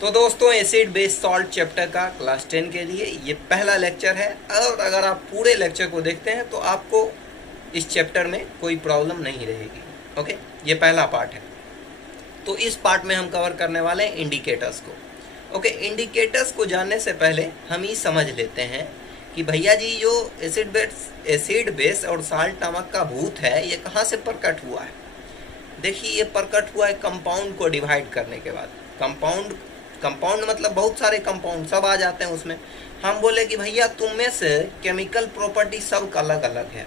तो दोस्तों acid base salt chapter का क्लास 10 के लिए ये पहला लेक्चर है और अगर आप पूरे लेक्चर को देखते हैं तो आपको इस चैप्टर में कोई प्रॉब्लम नहीं रहेगी। ओके, ये पहला पार्ट है। तो इस पार्ट में हम कवर करने वाले हैं इंडिकेटर्स को। ओके, इंडिकेटर्स को जानने से पहले हम ये समझ लेते हैं कि भैया जी जो एसिड बेस और साल्ट नामक का भूत है ये कहाँ से प्रकट हुआ है। देखिए ये प्रकट हुआ है कंपाउंड को डिवाइड करने के बाद। कंपाउंड मतलब बहुत सारे कंपाउंड सब आ जाते हैं उसमें। हम बोले कि भैया तुम में से केमिकल प्रॉपर्टी सब अलग अलग है,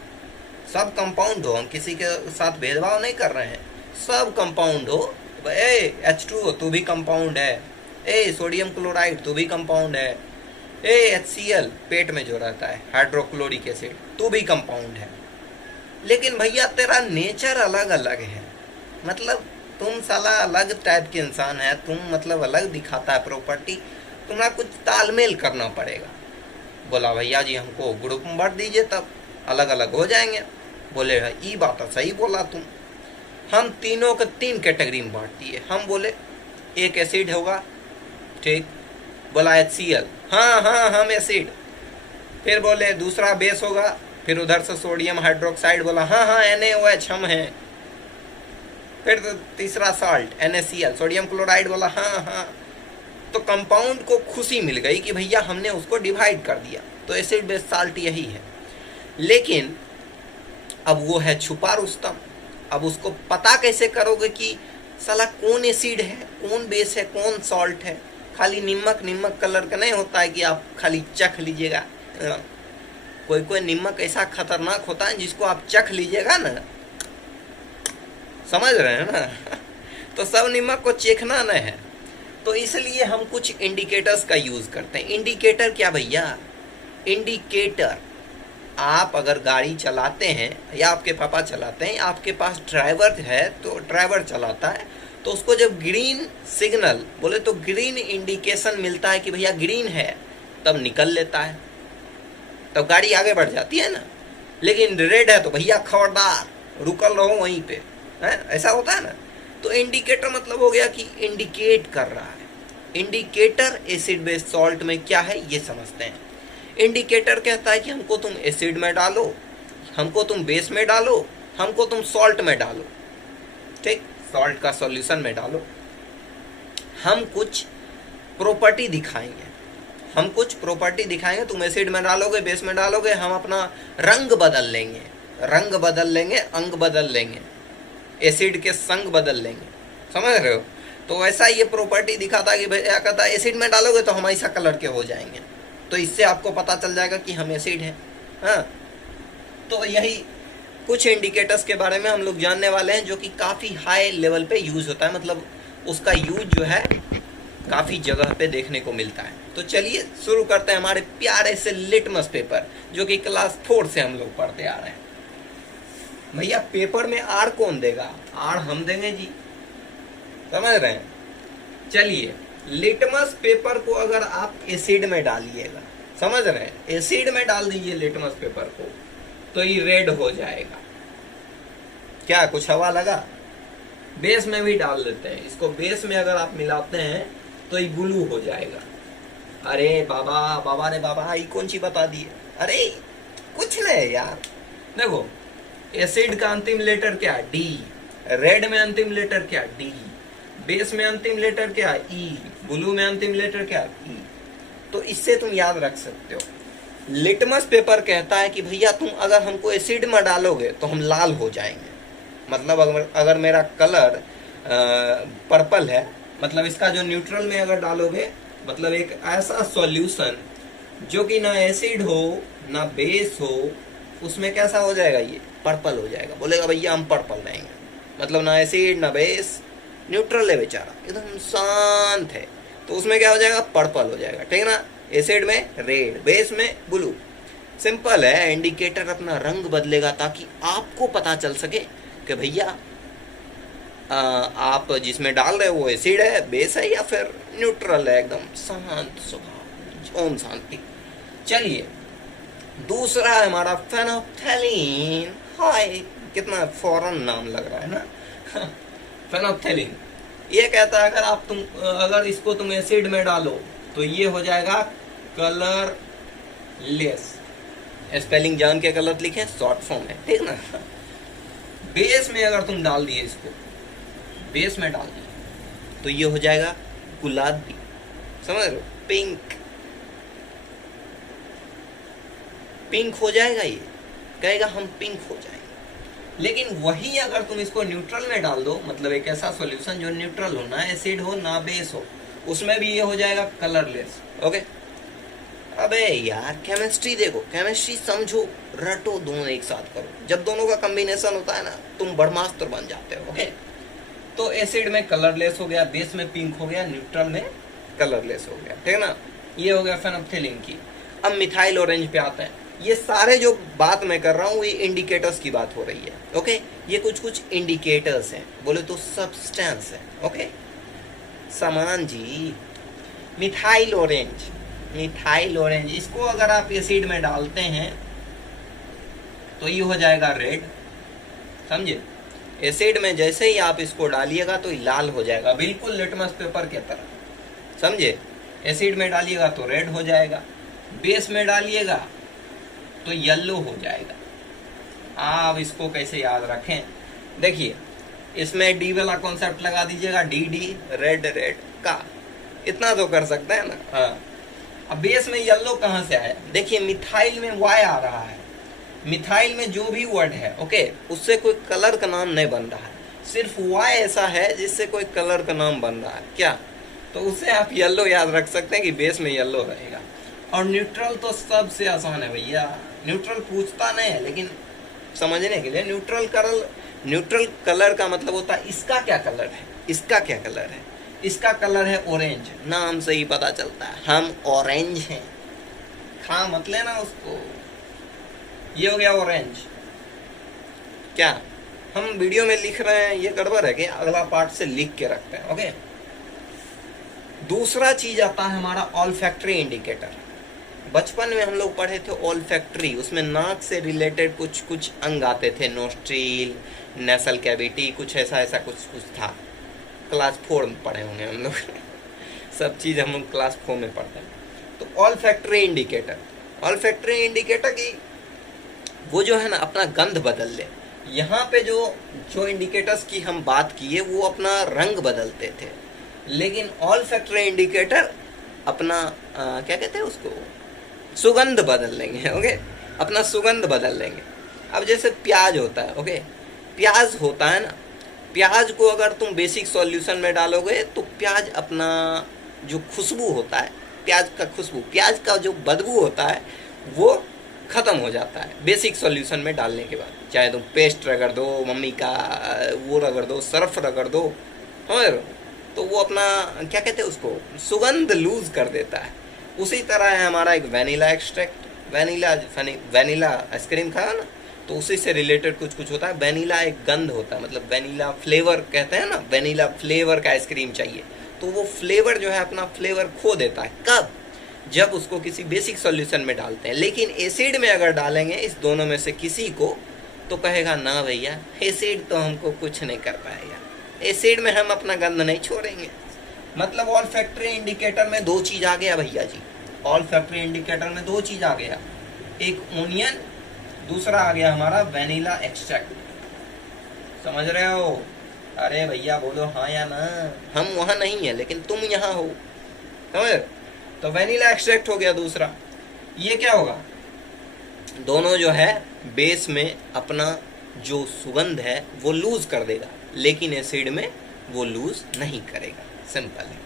सब कंपाउंड हो, हम किसी के साथ भेदभाव नहीं कर रहे हैं, सब कंपाउंड हो। ए H2O तू भी कंपाउंड है, ए सोडियम क्लोराइड तू भी कंपाउंड है, ए HCl पेट में जो रहता है हाइड्रोक्लोरिक एसिड तू भी कंपाउंड है। लेकिन भैया तेरा नेचर अलग अलग है, मतलब तुम साला अलग टाइप के इंसान है, तुम मतलब अलग दिखाता है प्रॉपर्टी, तुम्हारा कुछ तालमेल करना पड़ेगा। बोला भैया जी हमको ग्रुप में बांट दीजिए तब अलग अलग हो जाएंगे। बोले ये बात सही बोला तुम। हम तीनों को 3 कैटेगरी में बांट दिए। हम बोले एक एसिड होगा, ठीक, बोला HCl, हाँ हाँ हम एसिड। फिर बोले दूसरा बेस होगा, फिर उधर से सोडियम हाइड्रोक्साइड, बोला हाँ हाँ NaOH हम हैं। फिर तो तीसरा साल्ट NaCl सोडियम क्लोराइड, बोला हाँ हाँ। तो कंपाउंड को खुशी मिल गई कि भैया हमने उसको डिवाइड कर दिया। तो एसिड बेस साल्ट यही है। लेकिन अब वो है छुपा रुस्तम। अब उसको पता कैसे करोगे कि साला कौन एसिड है, कौन बेस है, कौन सॉल्ट है। खाली निमक कलर का नहीं होता है कि आप खाली चख लीजिएगा। कोई कोई निमक ऐसा खतरनाक होता है जिसको आप चख लीजिएगा ना, समझ रहे हैं ना। तो सब नमक को चखना न है। तो इसलिए हम कुछ इंडिकेटर्स का यूज करते हैं। इंडिकेटर क्या भैया? इंडिकेटर आप अगर गाड़ी चलाते हैं या आपके पापा चलाते हैं, आपके पास ड्राइवर है तो ड्राइवर चलाता है, तो उसको जब ग्रीन सिग्नल बोले तो ग्रीन इंडिकेशन मिलता है कि भैया ग्रीन है, तब निकल लेता है, तब गाड़ी आगे बढ़ जाती है ना। लेकिन रेड है तो भैया खबरदार रुकल रहो वहीं पे, है ऐसा होता है ना। तो इंडिकेटर मतलब हो गया कि इंडिकेट कर रहा है। इंडिकेटर एसिड बेस सॉल्ट में क्या है ये समझते हैं। इंडिकेटर कहता है कि हमको तुम एसिड में डालो, हमको तुम बेस में डालो, हमको तुम सॉल्ट में डालो, ठीक, सॉल्ट का सॉल्यूशन में डालो। हम कुछ प्रॉपर्टी दिखाएंगे, हम कुछ प्रॉपर्टी दिखाएंगे। तुम एसिड में डालोगे, बेस में डालोगे, हम अपना रंग बदल लेंगे, रंग बदल लेंगे, अंग बदल लेंगे, एसिड के संग बदल लेंगे, समझ रहे हो। तो ऐसा ये प्रॉपर्टी दिखाता है कि भैया कहता है एसिड में डालोगे तो हम ऐसा कलर के हो जाएंगे, तो इससे आपको पता चल जाएगा कि हम एसिड हैं। हाँ, तो यही कुछ इंडिकेटर्स के बारे में हम लोग जानने वाले हैं जो कि काफ़ी हाई लेवल पे यूज़ होता है, मतलब उसका यूज जो है काफ़ी जगह पे देखने को मिलता है। तो चलिए शुरू करते हैं हमारे प्यारे से लिटमस पेपर जो कि क्लास 4 से हम लोग पढ़ते आ रहे हैं। भैया पेपर में आर कौन देगा? आर हम देंगे जी, समझ रहे हैं। चलिए लिटमस पेपर को अगर आप एसिड में डालिएगा, समझ रहे हैं, एसिड में डाल दीजिए लिटमस पेपर को तो ये रेड हो जाएगा। क्या कुछ हवा लगा? बेस में भी डाल देते हैं इसको, बेस में अगर आप मिलाते हैं तो ये ब्लू हो जाएगा। अरे बाबा बाबा रे बाबा, ये कौन सी बता दी? अरे कुछ नहीं यार, देखो एसिड का अंतिम लेटर क्या? डी। रेड में अंतिम लेटर क्या? डी। बेस में अंतिम लेटर क्या? ई। ब्लू में अंतिम लेटर क्या? ई। तो इससे तुम याद रख सकते हो। लिटमस पेपर कहता है कि भैया तुम अगर हमको एसिड में डालोगे तो हम लाल हो जाएंगे। मतलब अगर मेरा कलर पर्पल है, मतलब इसका जो न्यूट्रल में अगर डालोगे, मतलब एक ऐसा सॉल्यूशन जो कि ना एसिड हो ना बेस हो, उसमें कैसा हो जाएगा? ये पर्पल हो जाएगा। बोलेगा भैया हम पर्पल लेंगे, मतलब ना एसिड ना बेस, न्यूट्रल है बेचारा, एकदम शांत है, तो उसमें क्या हो जाएगा? पर्पल हो जाएगा, ठीक है ना। एसिड में रेड, बेस में ब्लू। सिंपल है, इंडिकेटर अपना रंग बदलेगा ताकि आपको पता चल सके कि भैया आप जिसमें डाल रहे हो वो एसिड है, बेस है या फिर न्यूट्रल है, एकदम शांत स्वभाव, ओम शांति। चलिए दूसरा है हमारा फेनोप्थेलीन। हाय, कितना फॉरेन नाम लग रहा है ना। फेनोप्थेलीन ये कहता है अगर इसको तुम एसिड में डालो तो ये हो जाएगा कलरलेस। स्पेलिंग जान के गलत लिखे, शॉर्ट फॉर्म है, ठीक ना। बेस में अगर तुम डाल दिए इसको, बेस में डाल दिए तो ये हो जाएगा गुलाबी, समझ रहे हो, पिंक, पिंक हो जाएगा। ये कहेगा हम पिंक हो जाएंगे। लेकिन वही अगर तुम इसको न्यूट्रल में डाल दो, मतलब एक ऐसा सॉल्यूशन जो न्यूट्रल हो, ना एसिड हो ना बेस हो, उसमें भी ये हो जाएगा कलरलेस। ओके, अबे यार केमिस्ट्री देखो, केमिस्ट्री समझो, रटो, दोनों एक साथ करो। जब दोनों का कॉम्बिनेशन होता है ना, तुम बड़मास्टर बन जाते हो। ओके, तो एसिड में कलरलेस हो गया, बेस में पिंक हो गया, न्यूट्रल में कलरलेस हो गया, ठीक है ना। ये हो गया फेनोल्फथालीन की। अब मिथाइल ऑरेंज पे आते हैं। ये सारे जो बात मैं कर रहा हूँ ये इंडिकेटर्स की बात हो रही है। ओके, ये कुछ इंडिकेटर्स हैं, बोले तो सब्सटेंस है। ओके, सामान जी। मिथाइल ऑरेंज, मिथाइल ऑरेंज, इसको अगर आप एसिड में डालते हैं तो ये हो जाएगा रेड, समझे। एसिड में जैसे ही आप इसको डालिएगा तो ये लाल हो जाएगा, बिल्कुल लिटमस पेपर के तरह, समझे। एसिड में डालिएगा तो रेड हो जाएगा, बेस में डालिएगा तो येलो हो जाएगा। आप इसको कैसे याद रखें, देखिए इसमें डी वाला कॉन्सेप्ट लगा दीजिएगा, डी डी, रेड रेड का, इतना तो कर सकते हैं ना। हाँ, अब बेस में येलो कहाँ से आया, देखिए मिथाइल में वाई आ रहा है। मिथाइल में जो भी वर्ड है, ओके, उससे कोई कलर का नाम नहीं बन रहा है, सिर्फ वाई ऐसा है जिससे कोई कलर का नाम बन रहा है, क्या, तो उससे आप येलो याद रख सकते हैं कि बेस में येलो रहेगा। और न्यूट्रल तो सबसे आसान है भैया, न्यूट्रल पूछता नहीं है, लेकिन समझने के लिए न्यूट्रल कलर का मतलब होता है इसका क्या कलर है, इसका क्या कलर है, इसका कलर है ऑरेंज, नाम से ही पता चलता है हम ऑरेंज हैं, खा मत लेना उसको। ये हो गया ऑरेंज। क्या हम वीडियो में लिख रहे हैं, ये गड़बड़ है कि अगला पार्ट से लिख के रखते हैं। ओके, दूसरा चीज आता है हमारा ऑल्फैक्टरी इंडिकेटर। बचपन में हम लोग पढ़े थे ऑल्फैक्टरी, उसमें नाक से रिलेटेड कुछ अंग आते थे, नोस्ट्रिल, नेसल कैविटी, कुछ ऐसा कुछ था। क्लास 4 में पढ़े होंगे हम लोग सब चीज़ हम लोग क्लास 4 में पढ़ते हैं। तो ऑल्फैक्टरी इंडिकेटर की वो जो है ना अपना गंध बदल ले। यहाँ पे जो इंडिकेटर्स की हम बात किए वो अपना रंग बदलते थे, लेकिन ऑल्फैक्टरी इंडिकेटर अपना क्या कहते हैं उसको, सुगंध बदल लेंगे। ओके, अपना सुगंध बदल लेंगे। अब जैसे प्याज होता है, ओके, प्याज होता है ना, प्याज को अगर तुम बेसिक सॉल्यूशन में डालोगे तो प्याज अपना जो खुशबू होता है, प्याज का जो बदबू होता है वो खत्म हो जाता है बेसिक सॉल्यूशन में डालने के बाद। चाहे तुम पेस्ट रगड़ दो, मम्मी का वो रगड़ दो, सर्फ रगड़ दो, तो वो अपना क्या कहते हैं उसको, सुगंध लूज कर देता है। उसी तरह है हमारा एक वेनिला एक्सट्रैक्ट। वेनिला आइसक्रीम खाया ना, तो उसी से रिलेटेड कुछ होता है। वेनिला एक गंध होता है, मतलब वेनिला फ्लेवर कहते हैं ना, वेनिला फ्लेवर का आइसक्रीम चाहिए, तो वो फ्लेवर जो है अपना फ्लेवर खो देता है। कब, जब उसको किसी बेसिक सॉल्यूशन में डालते हैं। लेकिन एसिड में अगर डालेंगे इस दोनों में से किसी को, तो कहेगा ना भैया एसिड तो हमको कुछ नहीं कर पाएगा, एसिड में हम अपना गंध नहीं छोड़ेंगे। मतलब ऑल्फैक्टरी इंडिकेटर में 2 चीज आ गया भैया जी, ऑल्फैक्टरी इंडिकेटर में 2 चीज आ गया, एक ओनियन, दूसरा आ गया हमारा वेनिला एक्सट्रैक्ट। समझ रहे हो? अरे भैया बोलो हाँ या ना। हम वहां नहीं है लेकिन तुम यहाँ हो, समझ? तो वेनिला एक्सट्रैक्ट हो गया दूसरा। ये क्या होगा, दोनों जो है बेस में अपना जो सुगंध है वो लूज कर देगा, लेकिन एसिड में वो लूज नहीं करेगा। सिंपल है।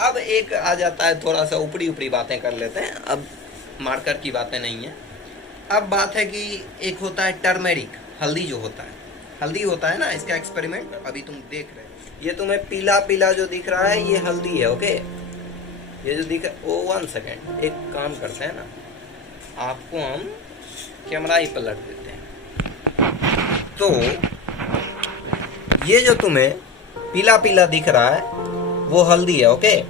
अब एक आ जाता है, थोड़ा सा ऊपरी बातें कर लेते हैं, अब मार्कर की बातें नहीं है। अब बात है कि एक होता है टर्मेरिक, हल्दी जो होता है, हल्दी होता है ना, इसका एक्सपेरिमेंट अभी तुम देख रहे हो। ये तुम्हें पीला पीला जो दिख रहा है ये हल्दी है, ओके। ये जो दिख रहा है, 1 सेकेंड, एक काम करते हैं ना, आपको हम कैमरा ही पलट देते हैं। तो ये जो तुम्हें पीला पीला दिख रहा है वो हल्दी है, ओके।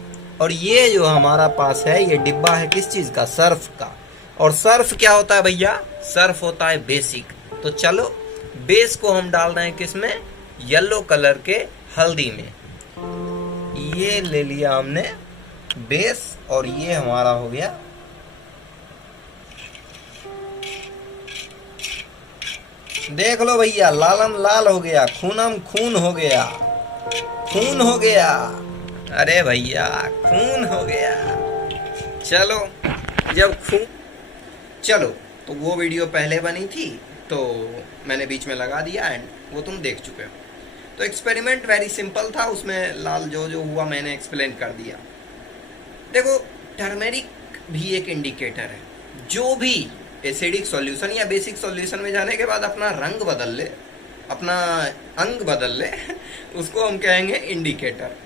और ये जो हमारा पास है ये डिब्बा है किस चीज का, सर्फ का। और सर्फ क्या होता है भैया, सर्फ होता है बेसिक। तो चलो बेस को हम डाल रहे हैं किसमें, येलो कलर के हल्दी में। ये ले लिया हमने बेस, और ये हमारा हो गया देख लो भैया, लालम लाल हो गया, खूनम खून हो गया, खून हो गया, अरे भैया खून हो गया। चलो जब खून, चलो तो वो वीडियो पहले बनी थी तो मैंने बीच में लगा दिया एंड वो तुम देख चुके हो। तो एक्सपेरिमेंट वेरी सिंपल था, उसमें लाल जो जो हुआ मैंने एक्सप्लेन कर दिया। देखो टर्मेरिक भी एक इंडिकेटर है, जो भी एसिडिक सॉल्यूशन या बेसिक सॉल्यूशन में जाने के बाद अपना रंग बदल ले, अपना अंग बदल ले उसको हम कहेंगे indicator.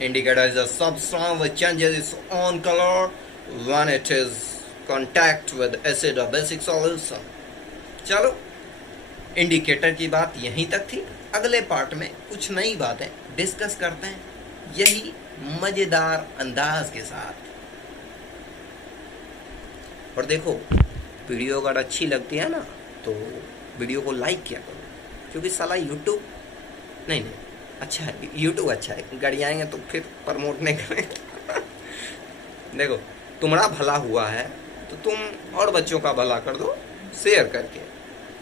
Indicator is a substance which changes its own color when it is contact with acid or basic solution। चलो इंडिकेटर की बात यहीं तक थी। अगले पार्ट में कुछ नई बातें डिस्कस करते हैं, यही मजेदार अंदाज के साथ। और देखो वीडियो अगर अच्छी लगती है ना तो वीडियो को लाइक किया करो, क्योंकि साला यूट्यूब नहीं अच्छा है, यूट्यूब अच्छा है, गड़ियाएंगे तो फिर प्रमोट नहीं करें देखो तुम्हारा भला हुआ है तो तुम और बच्चों का भला कर दो शेयर करके,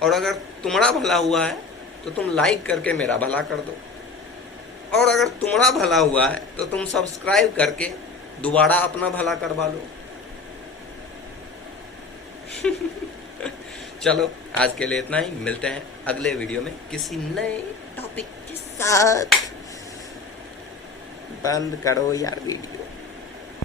और अगर तुम्हारा भला हुआ है तो तुम लाइक करके मेरा भला कर दो, और अगर तुम्हारा भला हुआ है तो तुम सब्सक्राइब करके दोबारा अपना भला करवा लो चलो आज के लिए इतना ही, मिलते हैं अगले वीडियो में किसी नए टॉपिक के साथ। बंद करो यार वीडियो।